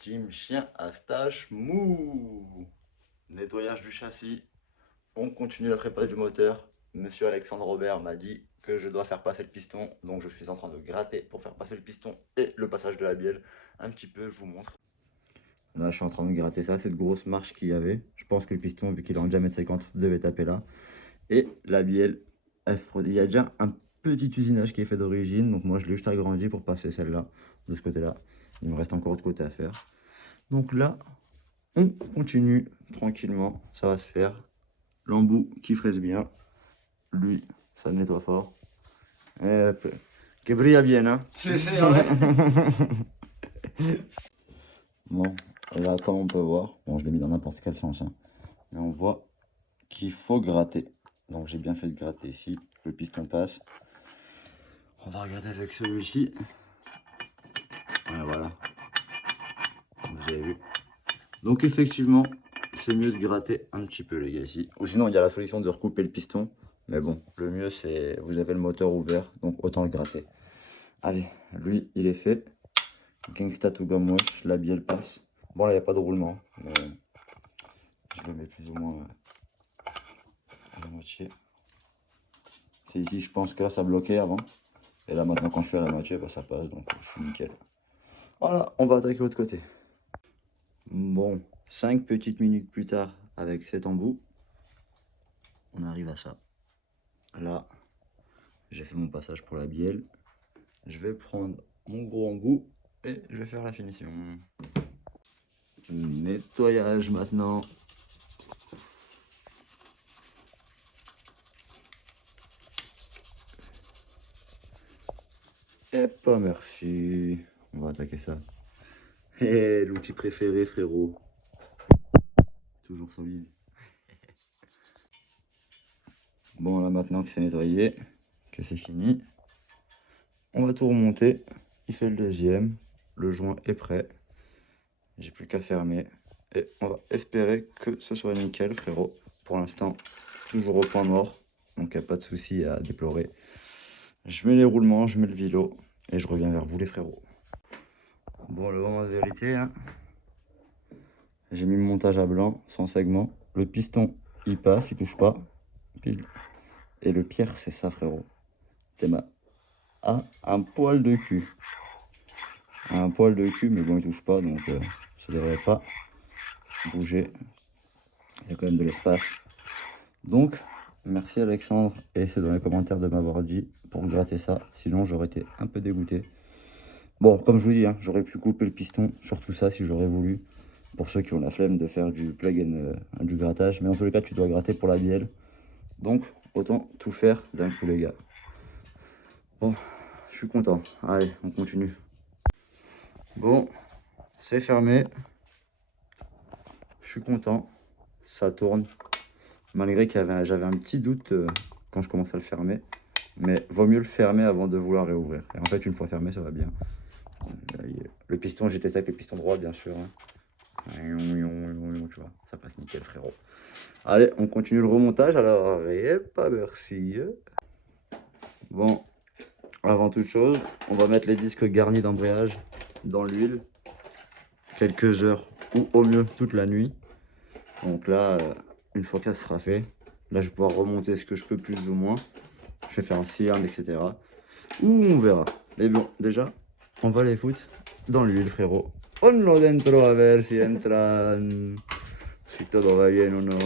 team chien à stache mou. Nettoyage du châssis. On continue la prépa du moteur. Monsieur Alexandre Robert m'a dit que je dois faire passer le piston. Donc je suis en train de gratter pour faire passer le piston et le passage de la bielle. Un petit peu, je vous montre. Là, je suis en train de gratter ça, cette grosse marche qu'il y avait. Je pense que le piston, vu qu'il est en diamètre 50, devait taper là. Et la bielle, il y a déjà un petit usinage qui est fait d'origine. Donc moi, je l'ai juste agrandi pour passer celle-là, de ce côté-là. Il me reste encore autre côté à faire. Donc là, on continue tranquillement. Ça va se faire. L'embout qui fraise bien. Lui, ça nettoie fort. Et hop. Que brilla bien, hein. Sí, sí, a ver. Bon, là, comme on peut voir, bon, je l'ai mis dans n'importe quel sens, hein, mais on voit qu'il faut gratter. Donc j'ai bien fait de gratter ici. Le piston passe. On va regarder avec celui-ci. Ouais, voilà. Vous avez vu. Donc effectivement, c'est mieux de gratter un petit peu les gars ici. Ou sinon il y a la solution de recouper le piston. Mais bon, le mieux c'est, vous avez le moteur ouvert, donc autant le gratter. Allez, lui il est fait. Gangsta to gomme wash, la bielle passe. Bon là il n'y a pas de roulement, mais je le mets plus ou moins à la moitié. C'est ici, je pense que là ça bloquait avant. Et là maintenant quand je fais à la moitié, bah, ça passe, donc je suis nickel. Voilà, on va attaquer l'autre côté. Bon, 5 petites minutes plus tard, avec cet embout, on arrive à ça. Là, j'ai fait mon passage pour la bielle. Je vais prendre mon gros embout et je vais faire la finition. Nettoyage maintenant. Et pas merci. On va attaquer ça. Et l'outil préféré, frérot. Toujours solide. Bon, là maintenant que c'est nettoyé, que c'est fini, on va tout remonter. Il fait le deuxième. Le joint est prêt. J'ai plus qu'à fermer. Et on va espérer que ce soit nickel, frérot. Pour l'instant, toujours au point mort. Donc, il n'y a pas de souci à déplorer. Je mets les roulements, je mets le vilo. Et je reviens vers vous, les frérots. Bon, le moment de vérité, hein. J'ai mis le montage à blanc, sans segment. Le piston, il passe, il touche pas. Pile. Et le pire, c'est ça, frérot. T'es à un poil de cul. Un poil de cul, mais bon, il touche pas, donc ça devrait pas bouger. Il y a quand même de l'espace. Donc, merci Alexandre, et c'est dans les commentaires de m'avoir dit pour gratter ça, sinon j'aurais été un peu dégoûté. Bon, comme je vous dis, hein, j'aurais pu couper le piston sur tout ça si j'aurais voulu, pour ceux qui ont la flemme de faire du plug and du grattage, mais en tous les cas, tu dois gratter pour la bielle, donc autant tout faire d'un coup les gars. Bon, je suis content, allez, on continue. Bon, c'est fermé, je suis content, ça tourne. Malgré que j'avais un petit doute quand je commence à le fermer. Mais vaut mieux le fermer avant de vouloir réouvrir. Et en fait, une fois fermé, ça va bien. Le piston, j'ai testé avec le piston droit, bien sûr. Hein. Tu vois, ça passe nickel, frérot. Allez, on continue le remontage. Alors, et pas merci. Bon, avant toute chose, on va mettre les disques garnis d'embrayage dans l'huile. Quelques heures, ou au mieux toute la nuit. Donc là, une fois que ça sera fait, là, je vais pouvoir remonter ce que je peux plus ou moins. Je vais faire un cylindre, etc. Ou on verra. Mais bon, déjà, on va les foutre dans l'huile, frérot. Ponlo dentro a ver si entran. Si todo va bien o no.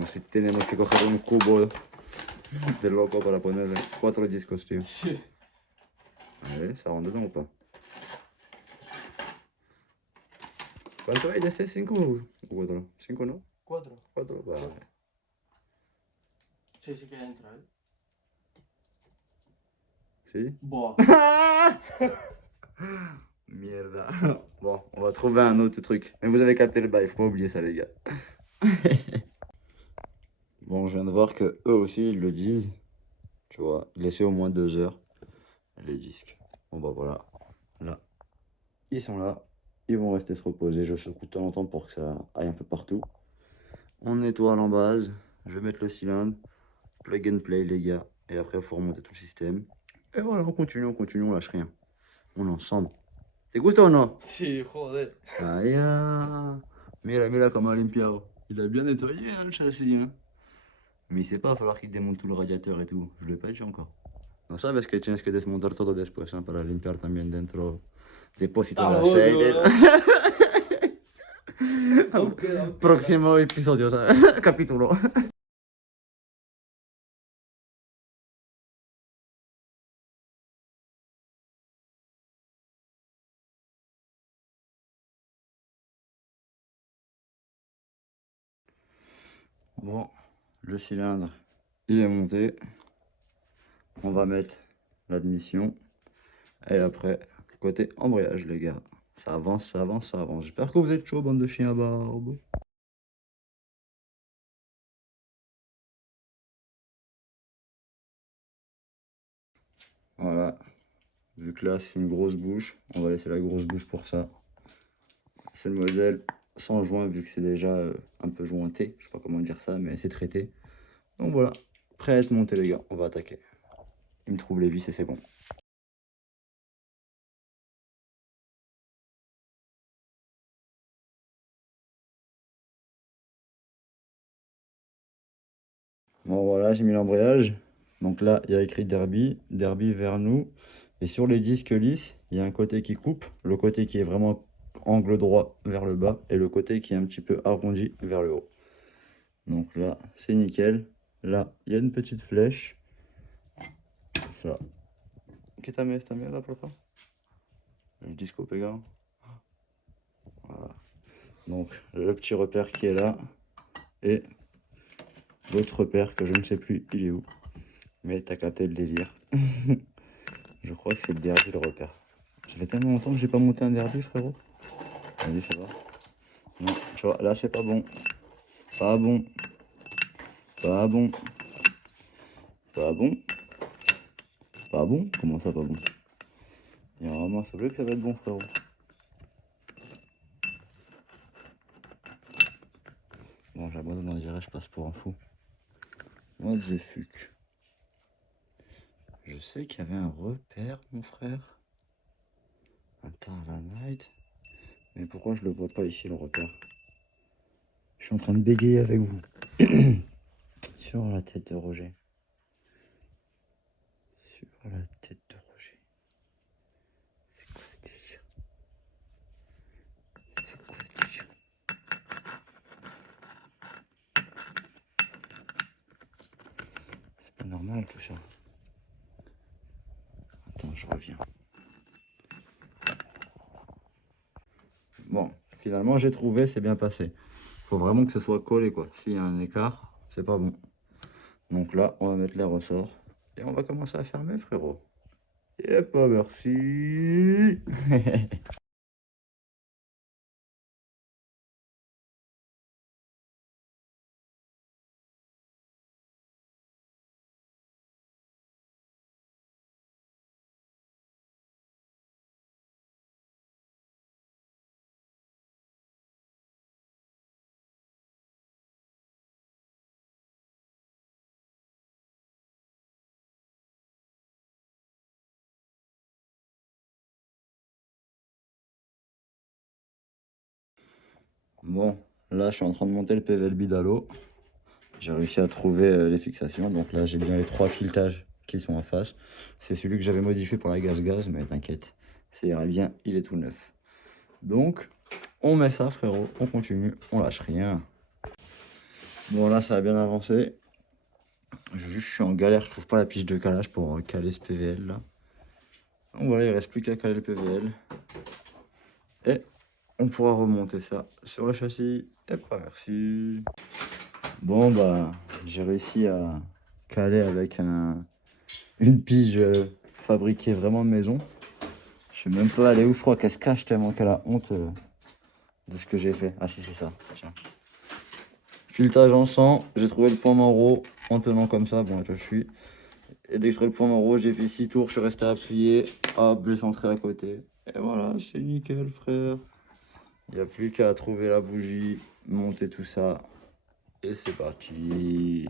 O si tenemos que coger un cubo de loco para ponerle 4 discos, tío. Sí. Allez, ça rentre dedans ou pas? ¿Cuánto hay de este? ¿5 o 4? 5, ¿no? 4. 4, vale. Sí, sí que entra, ¿eh? Si? Buah. Merde. Bon, on va trouver un autre truc. Mais vous avez capté le bail, faut pas oublier ça, les gars. Bon, je viens de voir que eux aussi, ils le disent. Tu vois, laisser au moins 2 heures les disques. Bon, bah voilà. Là, ils sont là. Ils vont rester se reposer. Je secoue de temps en temps pour que ça aille un peu partout. On nettoie l'embase. Je vais mettre le cylindre. Plug and play, les gars. Et après, il faut remonter tout le système. Et voilà, on continue, on lâche rien. On est ensemble. ¿Te gusta o no? Sí, joder. Vaya. Mira, mira comment il a limpiado. Il a bien nettoyé hein, le châssis. Hein. Mais il sait pas, il va falloir qu'il démonte tout le radiateur et tout. Je ne l'ai pas dit encore. No sabes que tienes que desmontar todo después, ¿eh? Para limpiar también dentro. Depósito de Está la otro, Shade. ¿no? Aunque Próximo episodio, ¿sabes? Capítulo. Bon, le cylindre, il est monté. On va mettre l'admission. Et après, côté embrayage, les gars. Ça avance, ça avance, ça avance. J'espère que vous êtes chaud, bande de chiens à barbe. Voilà. Vu que là, c'est une grosse bouche, on va laisser la grosse bouche pour ça. C'est le modèle sans joint, vu que c'est déjà un peu jointé. Je sais pas comment dire ça, mais c'est traité. Donc voilà. Prêt à être monté, les gars. On va attaquer. Il me trouve les vis et c'est bon. Bon voilà, j'ai mis l'embrayage. Donc là, il y a écrit Derby, Derby vers nous. Et sur les disques lisses, il y a un côté qui coupe, le côté qui est vraiment angle droit vers le bas et le côté qui est un petit peu arrondi vers le haut. Donc là, c'est nickel. Là, il y a une petite flèche. Ça. ¿Qué está esta mierda, por favor? Le disco pegado. Voilà. Donc le petit repère qui est là. Et l'autre repère que je ne sais plus, il est où. Mais t'as capté le délire. Je crois que c'est le derby le repère. Ça fait tellement longtemps que j'ai pas monté un derby, frérot. Vas-y, fais voir. Non, tu vois, là c'est pas bon. Pas bon. Pas bon. Pas bon. Pas bon. Comment ça, pas bon? Il y a vraiment ça veut que ça va être bon, frérot. Bon, j'abandonne, on dirait, je passe pour un fou. What the fuck? Je sais qu'il y avait un repère, mon frère. Un Tarlanite. Mais pourquoi je le vois pas ici, le repère? Je suis en train de bégayer avec vous. Sur la tête de Roger. Sur la tête de Roger. C'est quoi ce délire? C'est quoi ce délire? C'est pas normal tout ça. Attends, je reviens. Bon, finalement j'ai trouvé, c'est bien passé. Faut vraiment que ce soit collé quoi. S'il y a un écart, c'est pas bon. Donc là, on va mettre les ressorts et on va commencer à fermer, frérot. Et pas merci. Bon, là je suis en train de monter le PVL Bidalo. J'ai réussi à trouver les fixations. Donc là j'ai bien les 3 filetages qui sont en face. C'est celui que j'avais modifié pour la gaz-gaz, mais t'inquiète, ça ira bien, il est tout neuf. Donc on met ça, frérot, on continue, on lâche rien. Bon là ça a bien avancé. Je suis en galère, je trouve pas la piste de calage pour caler ce PVL là. Donc voilà, il reste plus qu'à caler le PVL. Et on pourra remonter ça sur le châssis. Et pas merci. Bon bah j'ai réussi à caler avec une pige fabriquée vraiment maison. Je sais même pas aller où, je crois qu'elle se cache tellement qu'elle a honte de ce que j'ai fait. Ah si c'est ça, tiens. Filetage en sang, j'ai trouvé le point Monro en tenant comme ça, bon là je suis. Et dès que je trouvé le point Monro, j'ai fait 6 tours, je suis resté appuyé, hop, j'ai centré à côté. Et voilà, c'est nickel frère. Il n'y a plus qu'à trouver la bougie, monter tout ça. Et c'est parti.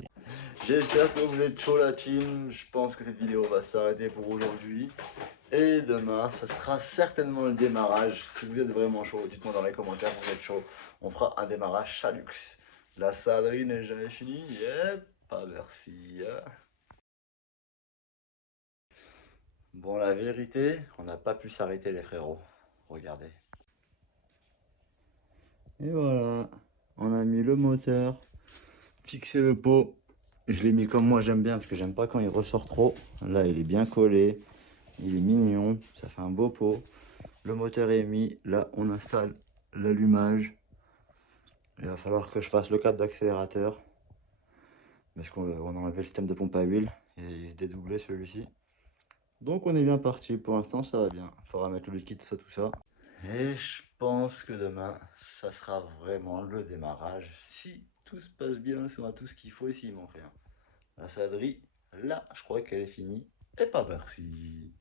J'espère que vous êtes chaud la team. Je pense que cette vidéo va s'arrêter pour aujourd'hui. Et demain, ce sera certainement le démarrage. Si vous êtes vraiment chaud, dites-moi dans les commentaires si vous êtes chaud. On fera un démarrage Chalux. La salerie n'est jamais finie. Yep, pas merci. Bon, la vérité, on n'a pas pu s'arrêter les frérots. Regardez. Et voilà, on a mis le moteur, fixé le pot. Je l'ai mis comme moi j'aime bien parce que j'aime pas quand il ressort trop. Là, il est bien collé, il est mignon, ça fait un beau pot. Le moteur est mis, là on installe l'allumage. Il va falloir que je fasse le cadre d'accélérateur parce qu'on a enlevé le système de pompe à huile et il se dédoublait celui-ci. Donc on est bien parti, pour l'instant ça va bien. Il faudra mettre le liquide, ça, tout ça. Et je pense que demain, ça sera vraiment le démarrage. Si tout se passe bien, ça aura tout ce qu'il faut et s'il manque rien. La salerie, là, je crois qu'elle est finie. Et pas merci.